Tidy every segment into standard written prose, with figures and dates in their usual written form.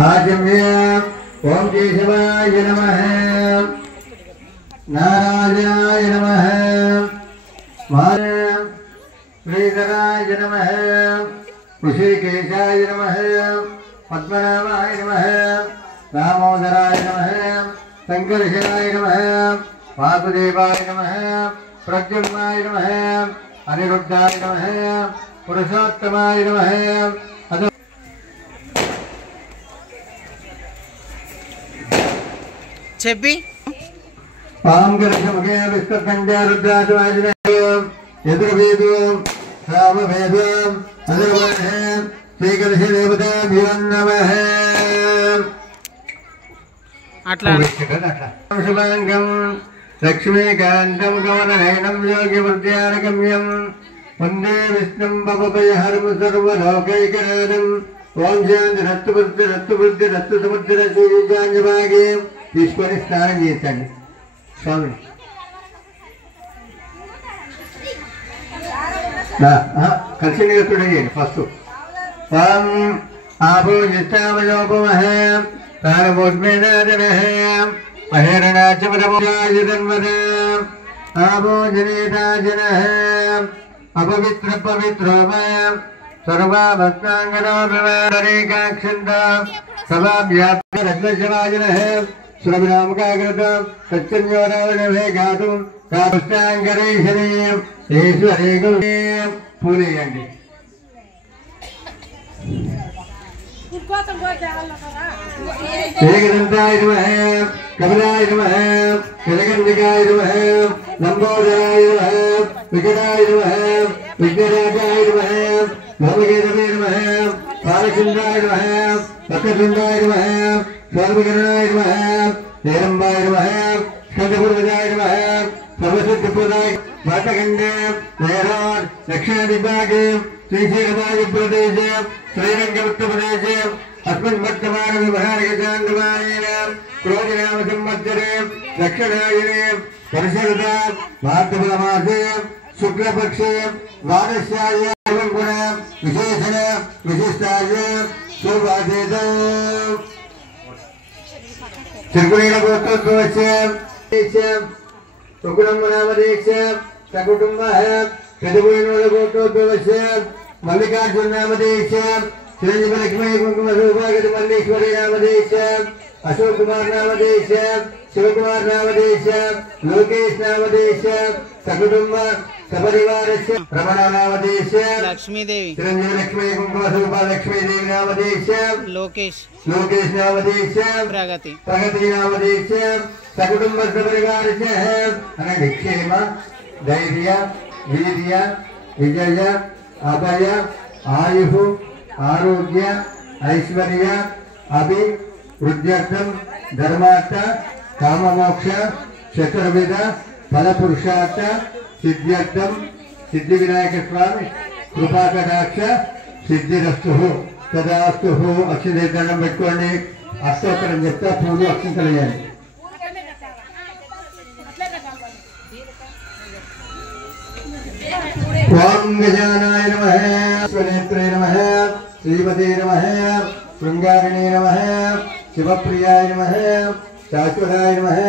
आचम्य ओम केशवाय नमः नारायणाय नमः श्रीधराय नमः ऋषिकेशाय नमः पद्मनाभाय नमः दामोदराय नमः शंकरशनाय नमः वासुदेवाय नमः प्रद्युम्नाय नमः अनिरुद्धाय नमः पुरुषोत्तमाय नमः చెప్పి పాంగరముఖే విష్ణుకంఠరుద్రాజవాజినో యదుర్వేదో రామవేదో అదర్వహే శ్రీకలశ దేవతాభ్యో నమః అట్లా శుభాంగం లక్ష్మీకాంతం గమననయనం యోగివర్ధ్యానగమ్యం వందే విష్ణుం భవభయహరం సర్వలోకైకనాథం ఓం శాంతి రత్తు సముద్ర శ్రీజాంజవాగే తీసుకొని స్నానం చేయండి స్వామి కలిసి నీరుతుడయ్యండి ఫస్ట్ ఓం ఆభోజిష్టామయోపమహ తారమోద్మేనాజనః మహేరణాచమరమోజన్మద ఆభోజనేతాజనః అపవిత్ర పవిత్రోమ सर्वाभक्तांगरेकाक्षन्त सभाव्याप्तरत्नशवाजनः सुरभिरामकाकृत सत्यन्योरावणभे गातुं काष्टाङ्गरेशनीयं ईश्वरेकं पूजयन्ति एकदन्ताय नमः कमलाय नमः जलकण्डिकाय नमः लम्बोदराय नमः विकटाय नमः विघ्नराजाय नमः भवगेतवे नमः बालचन्द्राय नमः वक्रतुण्डाय नमः सर्वकरणाय नमः हेरम्बाय नमः स्कन्दपूर्वजाय नमः सर्वसिद्धिप्रदाय वाटखण्डे नयनान् दक्षिणदिग्भागे श्रीशैलवायुप्रदेशे श्रीरङ्गवृत्तप्रदेशे अस्मिन् वर्तमानव्यवहारिकचान्द्रमानेन क्रोधिनाम संवत्सरे दक्षिणायने वर्षऋता भाद्रपदमासे शुक्लपक्षे द्वादश्याय विशेषण विशिष्टाय शुभादेत त्रिगुणेन गोत्रोद्भवस्य सुकुलम्बनामदेस्य सकुटुम्बः त्रिगुणेन गोत्रोद्भवस्य मल्लिकार्जुननामदेस्य चिरञ्जीवलक्ष्मी कुङ्कुमसौभाग्यमल्लेश्वरी नामदेस्य अशोक कुमार नामदेस्य शिवकुमार नामदेस्य लोकेश नामदेस्य सकुटुम्ब सपरिवारस्य रमणा नामदेस्य लक्ष्मीदेवी चिरंजीवी लक्ष्मी कुंकुमस्वरूपा लक्ष्मीदेवी नामदेस्य लोकेश नामदेस्य प्रगति नामदेस्य सकुटुम्ब सपरिवारस्य अनक्षेम धैर्य वीर्य विजय अभय आयुः आरोग्य ऐश्वर्य अभि वृद्ध्यर्थं धर्मार्थ काममोक्ष चतुर्विध फलपुरुषार्थ सिद्ध्यर्थं सिद्धिविनायक स्वामी कृपाकटाक्ष सिद्धिरस्तु तदास्तु अक्षिदेशनं పెట్టుకోండి అష్టోత్తరం చెప్తా పూలు అక్షింతలు వేయండి ఓం గజానాయ నమః స్వనేత్రే నమః శ్రీపతే నమః శృంగారిణే నమః శివప్రియాయ నమః శాశ్వతాయ నమః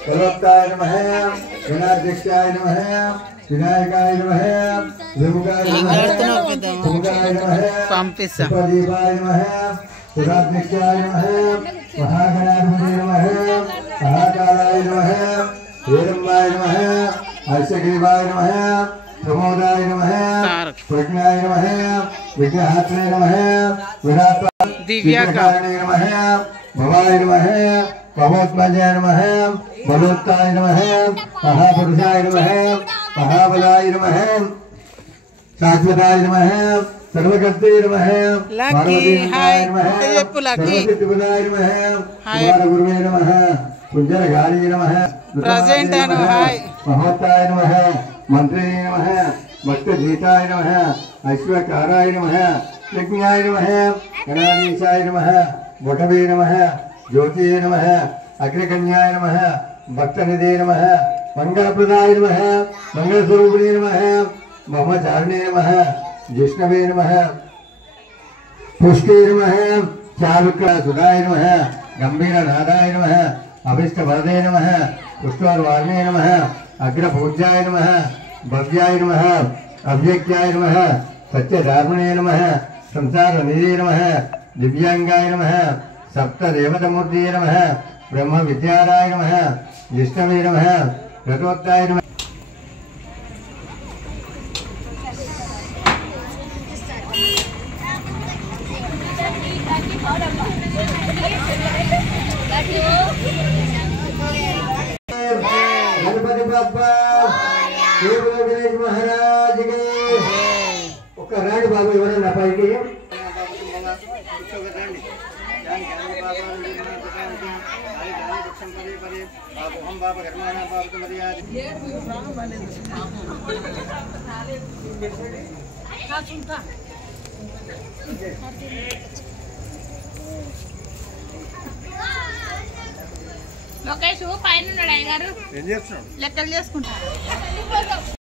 సర్వోక్తాయ నమః గణాధ్యక్షాయ నమః వినాయకాయ నమః దుర్గాయ నమః దుర్గాయ నమః పంపిస్తా ప్రదీపాయ నమః సురాధ్యక్షాయ నమః మహాగణాధిపతే నమః మహాకాలాయ నమః వీరమ్మాయ నమః ఐశ్వర్యవాయ నమః प्रमोदाय नमः प्रज्ञाय नमः विघ्नहात्रे नमः विराट दिव्याकारणे नमः भवाय नमः भवोत्मजाय नमः बलोत्ताय नमः महापुरुषाय नमः महाबलाय नमः शाश्वताय नमः सर्वकर्ते नमः पार्वतीनाय नमः सर्वसिद्धिपदाय नमः कुमारगुरुवे नमः कुञ्जरगारी नमः प्रेजेंट महोत्ताय नमः मंत्रे नमः भक्तजीताय नमः ऐश्वर्यकाराय नमः यज्ञाय नमः गणाधीशाय नमः वटवे नमः ज्योतिये नमः अग्रकन्याय नमः भक्तनिधे नमः मंगलप्रदाय नमः मंगलस्वरूपिणे नमः ब्रह्मचारिणे नमः जिष्णवे नमः पुष्टे नमः चालुक्य सुधाय नमः गंभीर नादाय नमः अभिष्ट वरदे नमः पुष्पवर्णे नमः अग्रपूज्याय नमः भव्याय नमः अव्यक्त्याय नमः सत्यधर्मणे नमः संसार निधे नमः दिव्यांगाय नमः सप्तदेवतमूर्तये नमः ब्रह्म विद्याराय नमः विष्णवे नमः रथोत्ताय नमः। गणपति बाप्पा गणेश महाराज के राणी बाबू एवरన్నా పైకి లోకేష్ పైన ఉన్నాడు అయ్యగారు లెక్కలు చేసుకుంటారు.